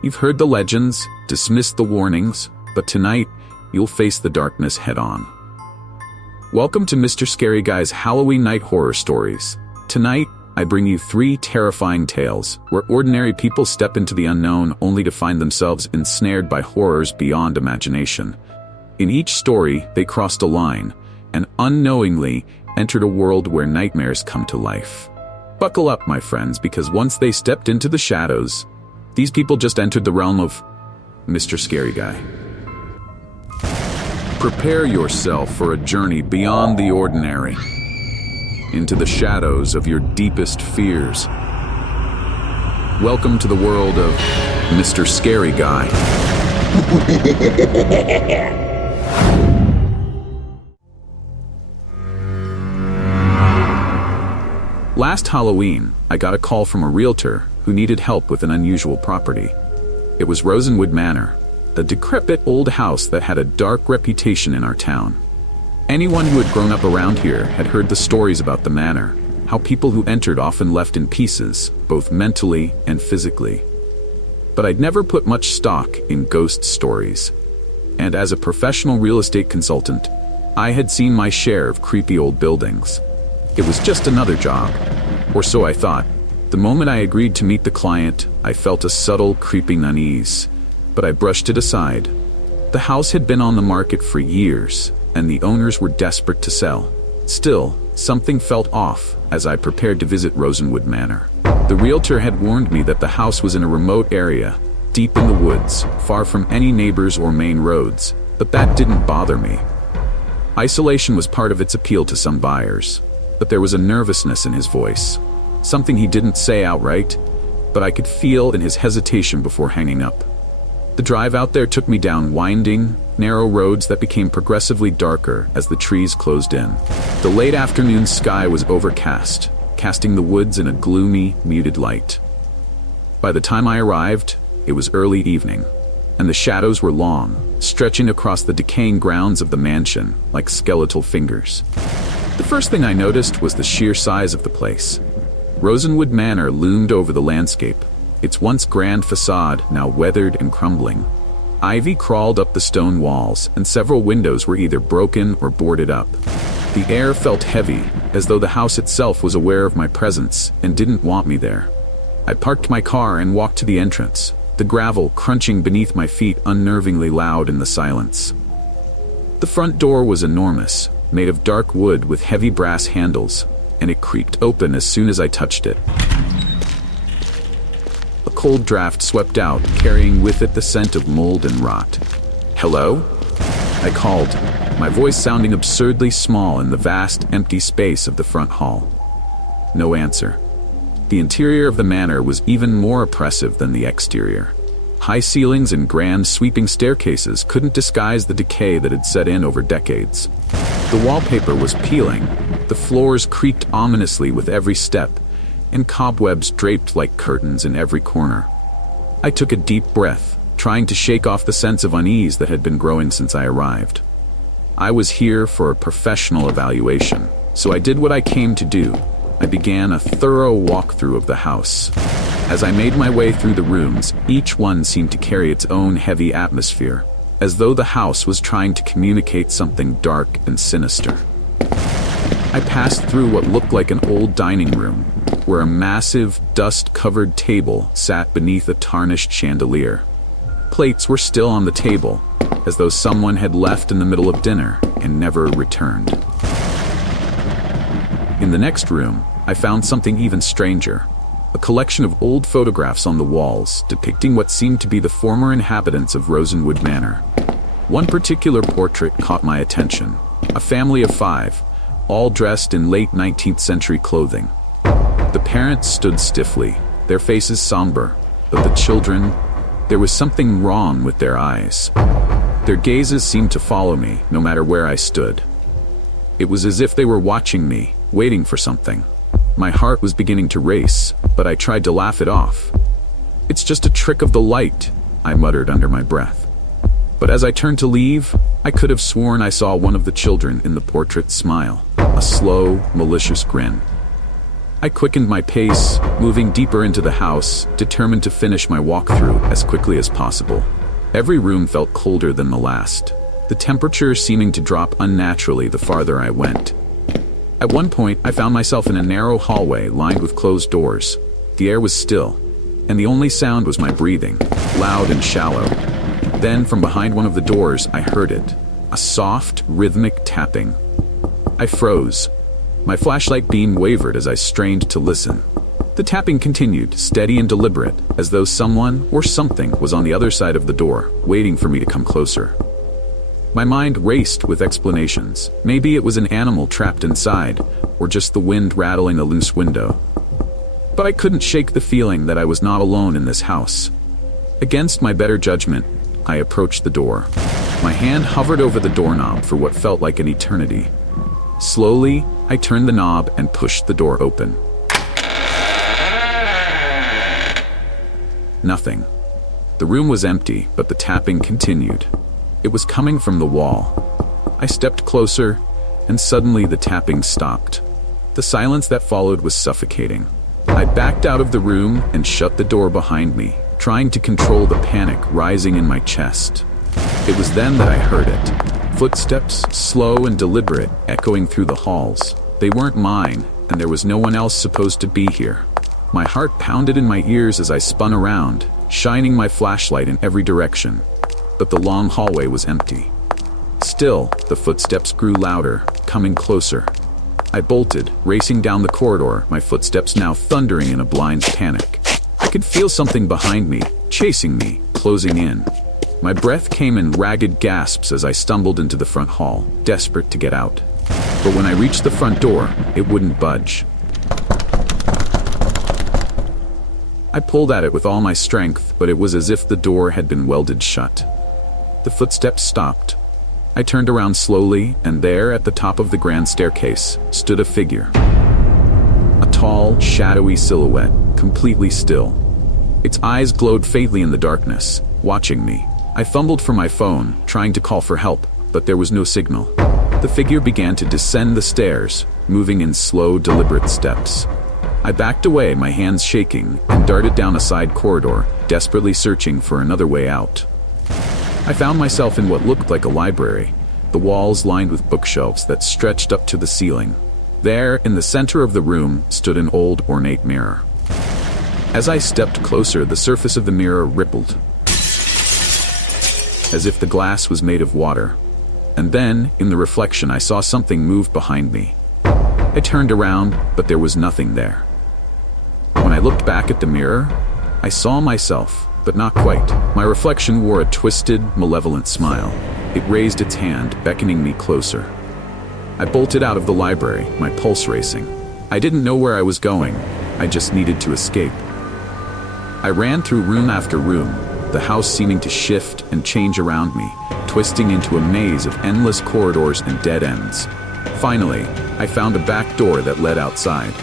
You've heard the legends, dismissed the warnings, but tonight, you'll face the darkness head-on. Welcome to Mr. Scary Guy's Halloween Night Horror Stories. Tonight, I bring you 3 terrifying tales where ordinary people step into the unknown only to find themselves ensnared by horrors beyond imagination. In each story, they crossed a line and unknowingly entered a world where nightmares come to life. Buckle up, my friends, because once they stepped into the shadows, these people just entered the realm of Mr. Scary Guy. Prepare yourself for a journey beyond the ordinary, into the shadows of your deepest fears. Welcome to the world of Mr. Scary Guy. Last Halloween, I got a call from a realtor who needed help with an unusual property. It was Rosenwood Manor, a decrepit old house that had a dark reputation in our town. Anyone who had grown up around here had heard the stories about the manor, how people who entered often left in pieces, both mentally and physically. But I'd never put much stock in ghost stories. And as a professional real estate consultant, I had seen my share of creepy old buildings. It was just another job, or so I thought. The moment I agreed to meet the client, I felt a subtle creeping unease, but I brushed it aside. The house had been on the market for years, and the owners were desperate to sell. Still, something felt off as I prepared to visit Rosenwood Manor. The realtor had warned me that the house was in a remote area, deep in the woods, far from any neighbors or main roads, but that didn't bother me. Isolation was part of its appeal to some buyers. But there was a nervousness in his voice, something he didn't say outright, but I could feel in his hesitation before hanging up. The drive out there took me down winding, narrow roads that became progressively darker as the trees closed in. The late afternoon sky was overcast, casting the woods in a gloomy, muted light. By the time I arrived, it was early evening, and the shadows were long, stretching across the decaying grounds of the mansion like skeletal fingers. The first thing I noticed was the sheer size of the place. Rosenwood Manor loomed over the landscape, its once grand facade now weathered and crumbling. Ivy crawled up the stone walls, and several windows were either broken or boarded up. The air felt heavy, as though the house itself was aware of my presence and didn't want me there. I parked my car and walked to the entrance, the gravel crunching beneath my feet unnervingly loud in the silence. The front door was enormous, made of dark wood with heavy brass handles, and it creaked open as soon as I touched it. A cold draft swept out, carrying with it the scent of mold and rot. "Hello?" I called, my voice sounding absurdly small in the vast, empty space of the front hall. No answer. The interior of the manor was even more oppressive than the exterior. High ceilings and grand, sweeping staircases couldn't disguise the decay that had set in over decades. The wallpaper was peeling, the floors creaked ominously with every step, and cobwebs draped like curtains in every corner. I took a deep breath, trying to shake off the sense of unease that had been growing since I arrived. I was here for a professional evaluation, so I did what I came to do. I began a thorough walkthrough of the house. As I made my way through the rooms, each one seemed to carry its own heavy atmosphere, as though the house was trying to communicate something dark and sinister. I passed through what looked like an old dining room, where a massive, dust-covered table sat beneath a tarnished chandelier. Plates were still on the table, as though someone had left in the middle of dinner and never returned. In the next room, I found something even stranger. A collection of old photographs on the walls depicting what seemed to be the former inhabitants of Rosenwood Manor. One particular portrait caught my attention. A family of 5, all dressed in late 19th century clothing. The parents stood stiffly, their faces somber, but the children, there was something wrong with their eyes. Their gazes seemed to follow me, no matter where I stood. It was as if they were watching me, waiting for something. My heart was beginning to race, but I tried to laugh it off. "It's just a trick of the light," I muttered under my breath. But as I turned to leave, I could have sworn I saw one of the children in the portrait smile, a slow, malicious grin. I quickened my pace, moving deeper into the house, determined to finish my walkthrough as quickly as possible. Every room felt colder than the last, the temperature seeming to drop unnaturally the farther I went. At one point, I found myself in a narrow hallway lined with closed doors. The air was still, and the only sound was my breathing, loud and shallow. Then, from behind one of the doors, I heard it, a soft, rhythmic tapping. I froze. My flashlight beam wavered as I strained to listen. The tapping continued, steady and deliberate, as though someone or something was on the other side of the door, waiting for me to come closer. My mind raced with explanations. Maybe it was an animal trapped inside, or just the wind rattling a loose window. But I couldn't shake the feeling that I was not alone in this house. Against my better judgment, I approached the door. My hand hovered over the doorknob for what felt like an eternity. Slowly, I turned the knob and pushed the door open. Nothing. The room was empty, but the tapping continued. It was coming from the wall. I stepped closer, and suddenly the tapping stopped. The silence that followed was suffocating. I backed out of the room and shut the door behind me, trying to control the panic rising in my chest. It was then that I heard it. Footsteps, slow and deliberate, echoing through the halls. They weren't mine, and there was no one else supposed to be here. My heart pounded in my ears as I spun around, shining my flashlight in every direction. But the long hallway was empty. Still, the footsteps grew louder, coming closer. I bolted, racing down the corridor, my footsteps now thundering in a blind panic. I could feel something behind me, chasing me, closing in. My breath came in ragged gasps as I stumbled into the front hall, desperate to get out. But when I reached the front door, it wouldn't budge. I pulled at it with all my strength, but it was as if the door had been welded shut. The footsteps stopped. I turned around slowly, and there, at the top of the grand staircase, stood a figure. A tall, shadowy silhouette, completely still. Its eyes glowed faintly in the darkness, watching me. I fumbled for my phone, trying to call for help, but there was no signal. The figure began to descend the stairs, moving in slow, deliberate steps. I backed away, my hands shaking, and darted down a side corridor, desperately searching for another way out. I found myself in what looked like a library, the walls lined with bookshelves that stretched up to the ceiling. There, in the center of the room, stood an old, ornate mirror. As I stepped closer, the surface of the mirror rippled, as if the glass was made of water. And then, in the reflection, I saw something move behind me. I turned around, but there was nothing there. When I looked back at the mirror, I saw myself, but not quite. My reflection wore a twisted, malevolent smile. It raised its hand, beckoning me closer. I bolted out of the library, my pulse racing. I didn't know where I was going. I just needed to escape. I ran through room after room, the house seeming to shift and change around me, twisting into a maze of endless corridors and dead ends. Finally, I found a back door that led outside.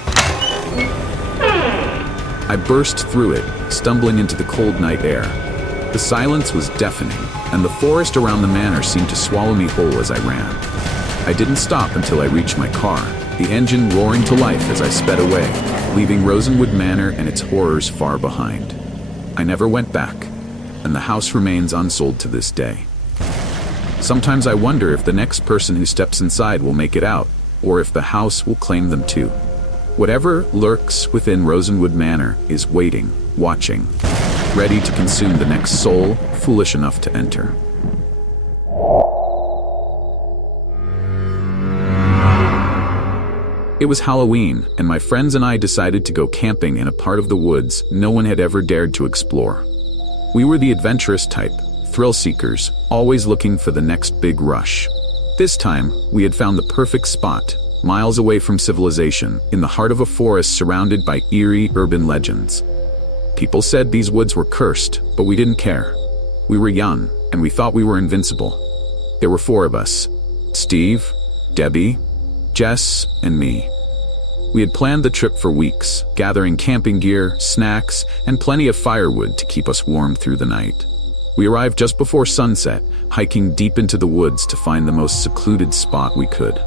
I burst through it, stumbling into the cold night air. The silence was deafening, and the forest around the manor seemed to swallow me whole as I ran. I didn't stop until I reached my car, the engine roaring to life as I sped away, leaving Rosenwood Manor and its horrors far behind. I never went back, and the house remains unsold to this day. Sometimes I wonder if the next person who steps inside will make it out, or if the house will claim them too. Whatever lurks within Rosenwood Manor is waiting, watching, ready to consume the next soul foolish enough to enter. It was Halloween, and my friends and I decided to go camping in a part of the woods no one had ever dared to explore. We were the adventurous type, thrill seekers, always looking for the next big rush. This time, we had found the perfect spot, miles away from civilization, in the heart of a forest surrounded by eerie urban legends. People said these woods were cursed, but we didn't care. We were young, and we thought we were invincible. There were 4 of us: Steve, Debbie, Jess, and me. We had planned the trip for weeks, gathering camping gear, snacks, and plenty of firewood to keep us warm through the night. We arrived just before sunset, hiking deep into the woods to find the most secluded spot we could.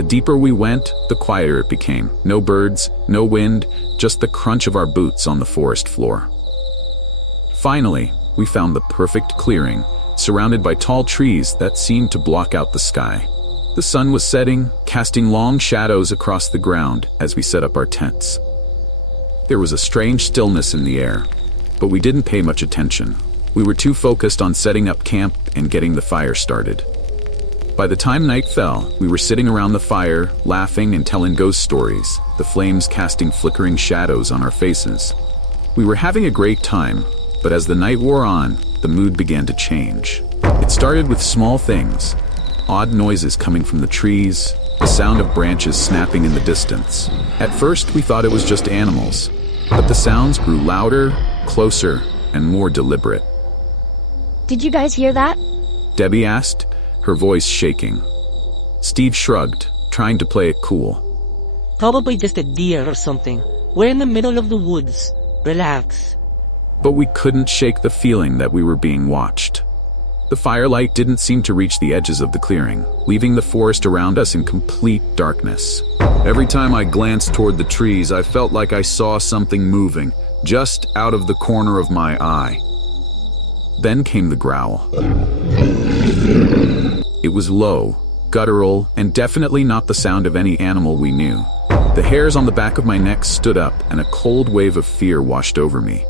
The deeper we went, the quieter it became. No birds, no wind, just the crunch of our boots on the forest floor. Finally, we found the perfect clearing, surrounded by tall trees that seemed to block out the sky. The sun was setting, casting long shadows across the ground as we set up our tents. There was a strange stillness in the air, but we didn't pay much attention. We were too focused on setting up camp and getting the fire started. By the time night fell, we were sitting around the fire, laughing and telling ghost stories, the flames casting flickering shadows on our faces. We were having a great time, but as the night wore on, the mood began to change. It started with small things, odd noises coming from the trees, the sound of branches snapping in the distance. At first, we thought it was just animals, but the sounds grew louder, closer, and more deliberate. Did you guys hear that? Debbie asked, her voice shaking. Steve shrugged, trying to play it cool. Probably just a deer or something. We're in the middle of the woods. Relax. But we couldn't shake the feeling that we were being watched. The firelight didn't seem to reach the edges of the clearing, leaving the forest around us in complete darkness. Every time I glanced toward the trees, I felt like I saw something moving, just out of the corner of my eye. Then came the growl. It was low, guttural, and definitely not the sound of any animal we knew. The hairs on the back of my neck stood up, and a cold wave of fear washed over me.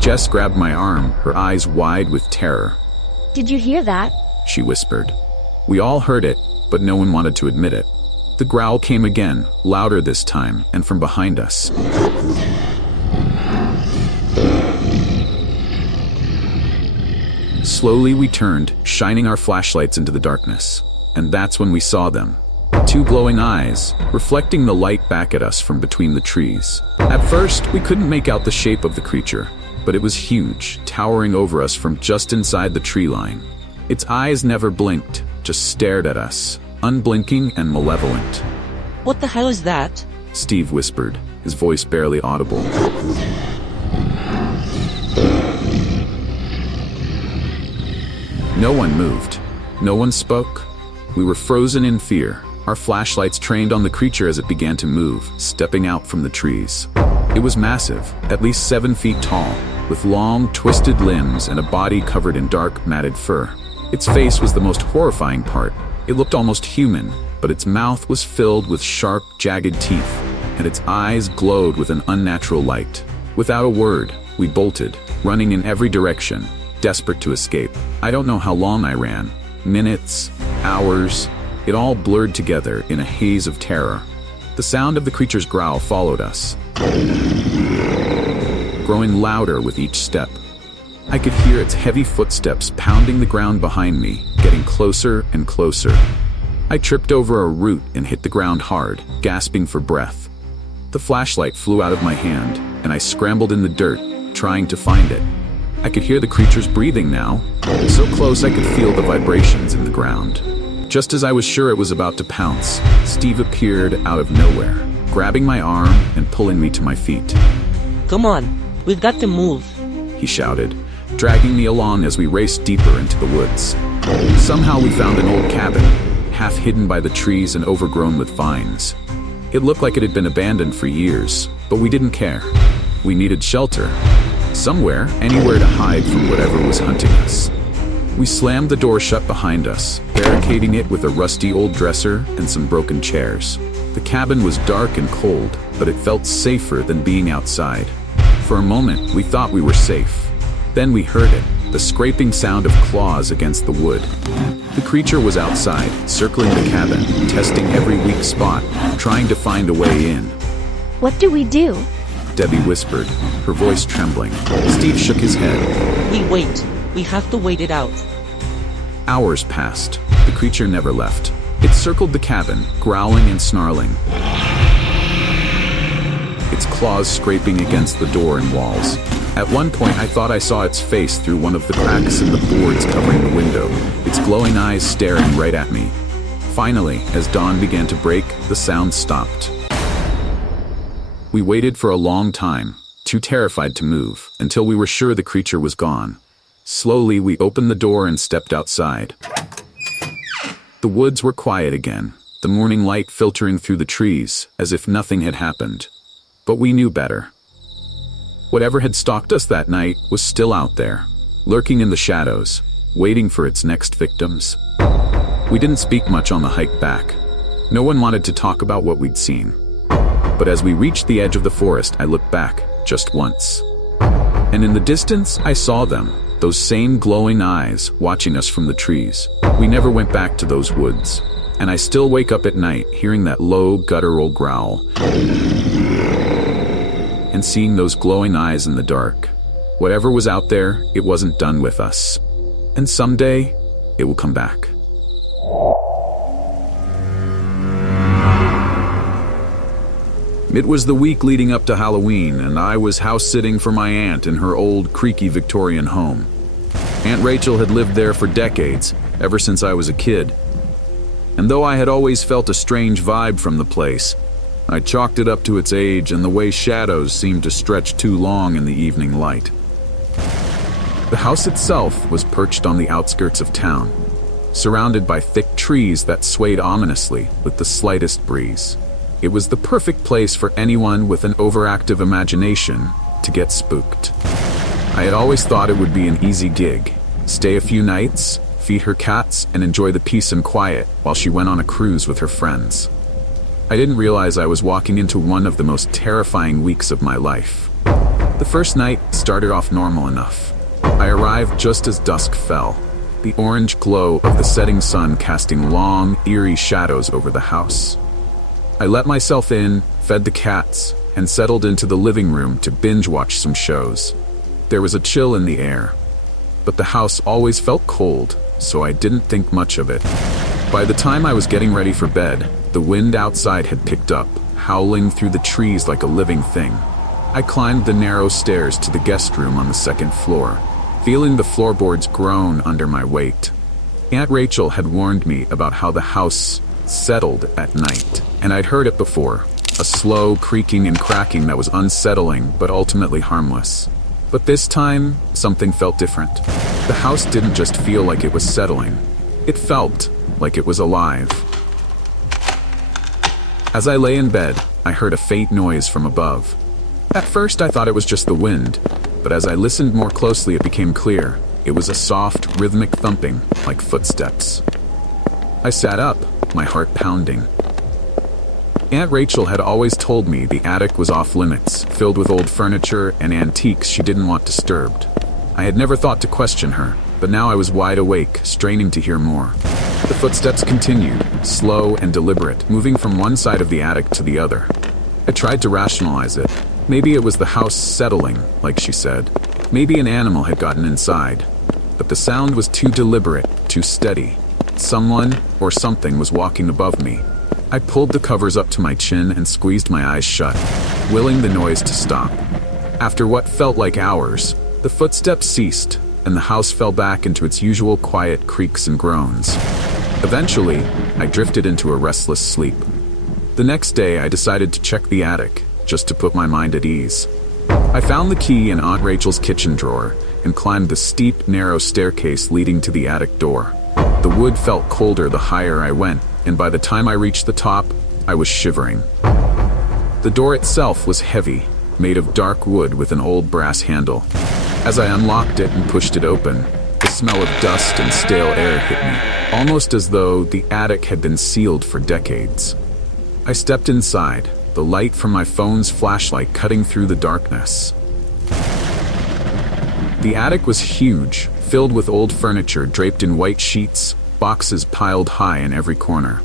Jess grabbed my arm, her eyes wide with terror. Did you hear that? She whispered. We all heard it, but no one wanted to admit it. The growl came again, louder this time, and from behind us. Slowly we turned, shining our flashlights into the darkness. And that's when we saw them. Two glowing eyes, reflecting the light back at us from between the trees. At first, we couldn't make out the shape of the creature, but it was huge, towering over us from just inside the tree line. Its eyes never blinked, just stared at us, unblinking and malevolent. What the hell is that? Steve whispered, his voice barely audible. No one moved. No one spoke. We were frozen in fear, our flashlights trained on the creature as it began to move, stepping out from the trees. It was massive, at least 7 feet tall, with long, twisted limbs and a body covered in dark, matted fur. Its face was the most horrifying part. It looked almost human, but its mouth was filled with sharp, jagged teeth, and its eyes glowed with an unnatural light. Without a word, we bolted, running in every direction, desperate to escape. I don't know how long I ran. Minutes, hours, it all blurred together in a haze of terror. The sound of the creature's growl followed us, growing louder with each step. I could hear its heavy footsteps pounding the ground behind me, getting closer and closer. I tripped over a root and hit the ground hard, gasping for breath. The flashlight flew out of my hand, and I scrambled in the dirt, trying to find it. I could hear the creature's breathing now, so close I could feel the vibrations in the ground. Just as I was sure it was about to pounce, Steve appeared out of nowhere, grabbing my arm and pulling me to my feet. Come on, we've got to move, he shouted, dragging me along as we raced deeper into the woods. Somehow we found an old cabin, half hidden by the trees and overgrown with vines. It looked like it had been abandoned for years, but we didn't care. We needed shelter. Somewhere, anywhere to hide from whatever was hunting us. We slammed the door shut behind us, barricading it with a rusty old dresser and some broken chairs. The cabin was dark and cold, but it felt safer than being outside. For a moment, we thought we were safe. Then we heard it, the scraping sound of claws against the wood. The creature was outside, circling the cabin, testing every weak spot, trying to find a way in. What do we do? Debbie whispered, her voice trembling. Steve shook his head. We wait. We have to wait it out. Hours passed. The creature never left. It circled the cabin, growling and snarling, its claws scraping against the door and walls. At one point, I thought I saw its face through one of the cracks in the boards covering the window, its glowing eyes staring right at me. Finally, as dawn began to break, the sound stopped. We waited for a long time, too terrified to move, until we were sure the creature was gone. Slowly, we opened the door and stepped outside. The woods were quiet again. The the morning light filtering through the trees as if nothing had happened. But we knew better. Whatever had stalked us that night was still out there, lurking in the shadows, waiting for its next victims. We didn't speak much on the hike back. No one wanted to talk about what we'd seen. But as we reached the edge of the forest, I looked back just once. And in the distance, I saw them, those same glowing eyes watching us from the trees. We never went back to those woods, and I still wake up at night hearing that low, guttural growl and seeing those glowing eyes in the dark. Whatever was out there, it wasn't done with us. And someday, it will come back. It was the week leading up to Halloween, and I was house-sitting for my aunt in her old, creaky Victorian home. Aunt Rachel had lived there for decades, ever since I was a kid. And though I had always felt a strange vibe from the place, I chalked it up to its age and the way shadows seemed to stretch too long in the evening light. The house itself was perched on the outskirts of town, surrounded by thick trees that swayed ominously with the slightest breeze. It was the perfect place for anyone with an overactive imagination to get spooked. I had always thought it would be an easy gig. Stay a few nights, feed her cats, and enjoy the peace and quiet while she went on a cruise with her friends. I didn't realize I was walking into one of the most terrifying weeks of my life. The first night started off normal enough. I arrived just as dusk fell, the orange glow of the setting sun casting long, eerie shadows over the house. I let myself in, fed the cats, and settled into the living room to binge-watch some shows. There was a chill in the air, but the house always felt cold, so I didn't think much of it. By the time I was getting ready for bed, the wind outside had picked up, howling through the trees like a living thing. I climbed the narrow stairs to the guest room on the second floor, feeling the floorboards groan under my weight. Aunt Rachel had warned me about how the house settled at night, and I'd heard it before, a slow creaking and cracking that was unsettling but ultimately harmless. But this time, something felt different. The house didn't just feel like it was settling, it felt like it was alive. As I lay in bed, I heard a faint noise from above. At first I thought it was just the wind, but as I listened more closely it became clear. It was a soft, rhythmic thumping, like footsteps. I sat up, my heart pounding. Aunt Rachel had always told me the attic was off limits, filled with old furniture and antiques she didn't want disturbed. I had never thought to question her, but now I was wide awake, straining to hear more. The footsteps continued, slow and deliberate, moving from one side of the attic to the other. I tried to rationalize it. Maybe it was the house settling, like she said. Maybe an animal had gotten inside. But the sound was too deliberate, too steady. Someone or something was walking above me. I pulled the covers up to my chin and squeezed my eyes shut, willing the noise to stop. After what felt like hours, the footsteps ceased, and the house fell back into its usual quiet creaks and groans. Eventually, I drifted into a restless sleep. The next day, I decided to check the attic, just to put my mind at ease. I found the key in Aunt Rachel's kitchen drawer and climbed the steep, narrow staircase leading to the attic door. The wood felt colder the higher I went, and by the time I reached the top, I was shivering. The door itself was heavy, made of dark wood with an old brass handle. As I unlocked it and pushed it open, the smell of dust and stale air hit me, almost as though the attic had been sealed for decades. I stepped inside, the light from my phone's flashlight cutting through the darkness. The attic was huge, filled with old furniture draped in white sheets, boxes piled high in every corner.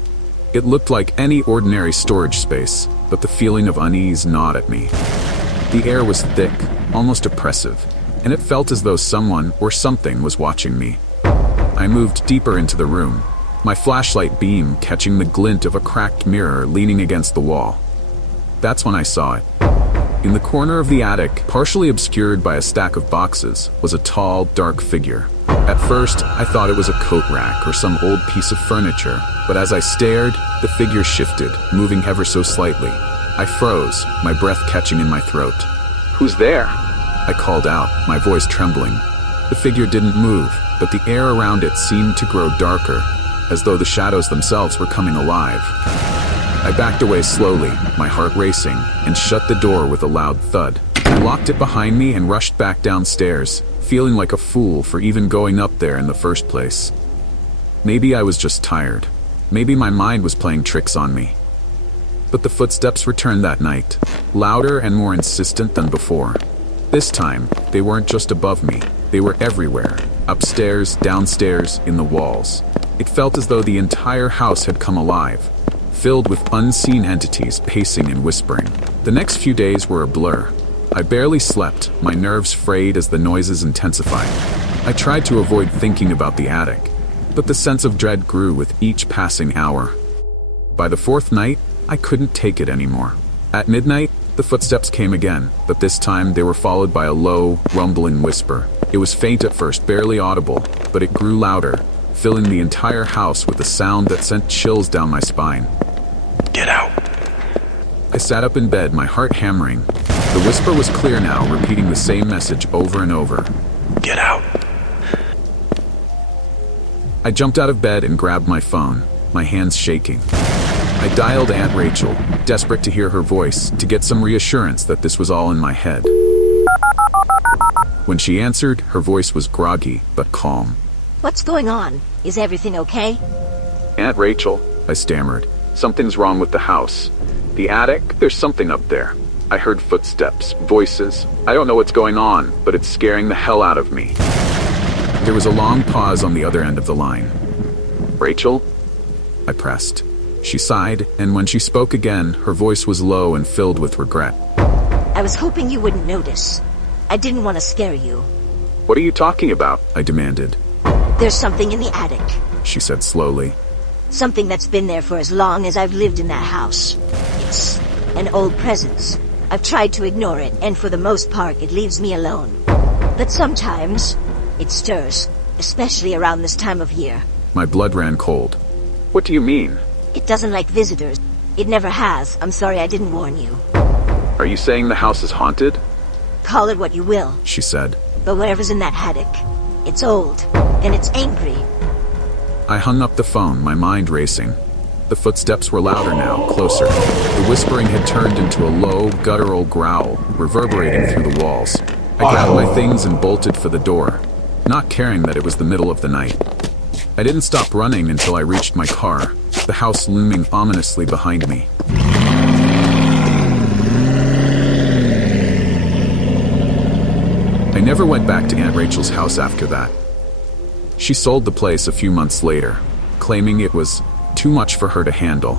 It looked like any ordinary storage space, but the feeling of unease gnawed at me. The air was thick, almost oppressive, and it felt as though someone or something was watching me. I moved deeper into the room, my flashlight beam catching the glint of a cracked mirror leaning against the wall. That's when I saw it. In the corner of the attic, partially obscured by a stack of boxes, was a tall, dark figure. At first, I thought it was a coat rack or some old piece of furniture, but as I stared, the figure shifted, moving ever so slightly. I froze, my breath catching in my throat. "Who's there?" I called out, my voice trembling. The figure didn't move, but the air around it seemed to grow darker, as though the shadows themselves were coming alive. I backed away slowly, my heart racing, and shut the door with a loud thud. I locked it behind me and rushed back downstairs, feeling like a fool for even going up there in the first place. Maybe I was just tired. Maybe my mind was playing tricks on me. But the footsteps returned that night, louder and more insistent than before. This time, they weren't just above me, they were everywhere, upstairs, downstairs, in the walls. It felt as though the entire house had come alive, filled with unseen entities pacing and whispering. The next few days were a blur. I barely slept, my nerves frayed as the noises intensified. I tried to avoid thinking about the attic, but the sense of dread grew with each passing hour. By the fourth night, I couldn't take it anymore. At midnight, the footsteps came again, but this time they were followed by a low, rumbling whisper. It was faint at first, barely audible, but it grew louder, filling the entire house with a sound that sent chills down my spine. Get out. I sat up in bed, my heart hammering. The whisper was clear now, repeating the same message over and over. Get out. I jumped out of bed and grabbed my phone, my hands shaking. I dialed Aunt Rachel, desperate to hear her voice, to get some reassurance that this was all in my head. When she answered, her voice was groggy, but calm. What's going on? Is everything okay? Aunt Rachel, I stammered. Something's wrong with the house. The attic, there's something up there. I heard footsteps, voices. I don't know what's going on, but it's scaring the hell out of me. There was a long pause on the other end of the line. Rachel? I pressed. She sighed, and when she spoke again, her voice was low and filled with regret. I was hoping you wouldn't notice. I didn't want to scare you. What are you talking about? I demanded. There's something in the attic. She said slowly. Something that's been there for as long as I've lived in that house. It's an old presence. I've tried to ignore it, and for the most part, it leaves me alone. But sometimes, it stirs, especially around this time of year. My blood ran cold. What do you mean? It doesn't like visitors. It never has. I'm sorry I didn't warn you. Are you saying the house is haunted? Call it what you will, She said. but whatever's in that attic, it's old, and it's angry. I hung up the phone, my mind racing. The footsteps were louder now, closer. The whispering had turned into a low, guttural growl, reverberating through the walls. I grabbed my things and bolted for the door, not caring that it was the middle of the night. I didn't stop running until I reached my car, the house looming ominously behind me. I never went back to Aunt Rachel's house after that. She sold the place a few months later, claiming it was too much for her to handle.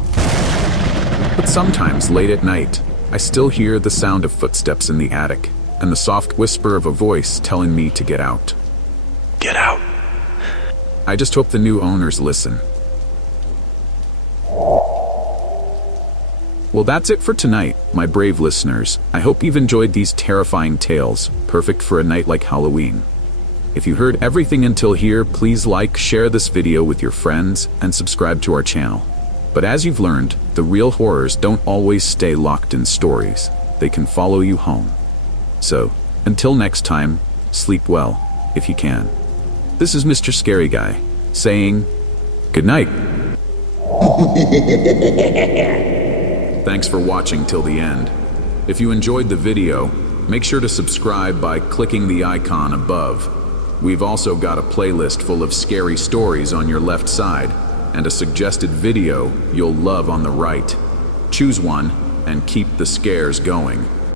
But sometimes, late at night, I still hear the sound of footsteps in the attic, and the soft whisper of a voice telling me to get out. Get out. I just hope the new owners listen. Well, that's it for tonight, my brave listeners. I hope you've enjoyed these terrifying tales, perfect for a night like Halloween. If you heard everything until here, please like, share this video with your friends, and subscribe to our channel. But as you've learned, the real horrors don't always stay locked in stories. They can follow you home. So, until next time, sleep well, if you can. This is Mr. Scary Guy, saying, good night. Thanks for watching till the end. If you enjoyed the video, make sure to subscribe by clicking the icon above. We've also got a playlist full of scary stories on your left side, and a suggested video you'll love on the right. Choose one, and keep the scares going.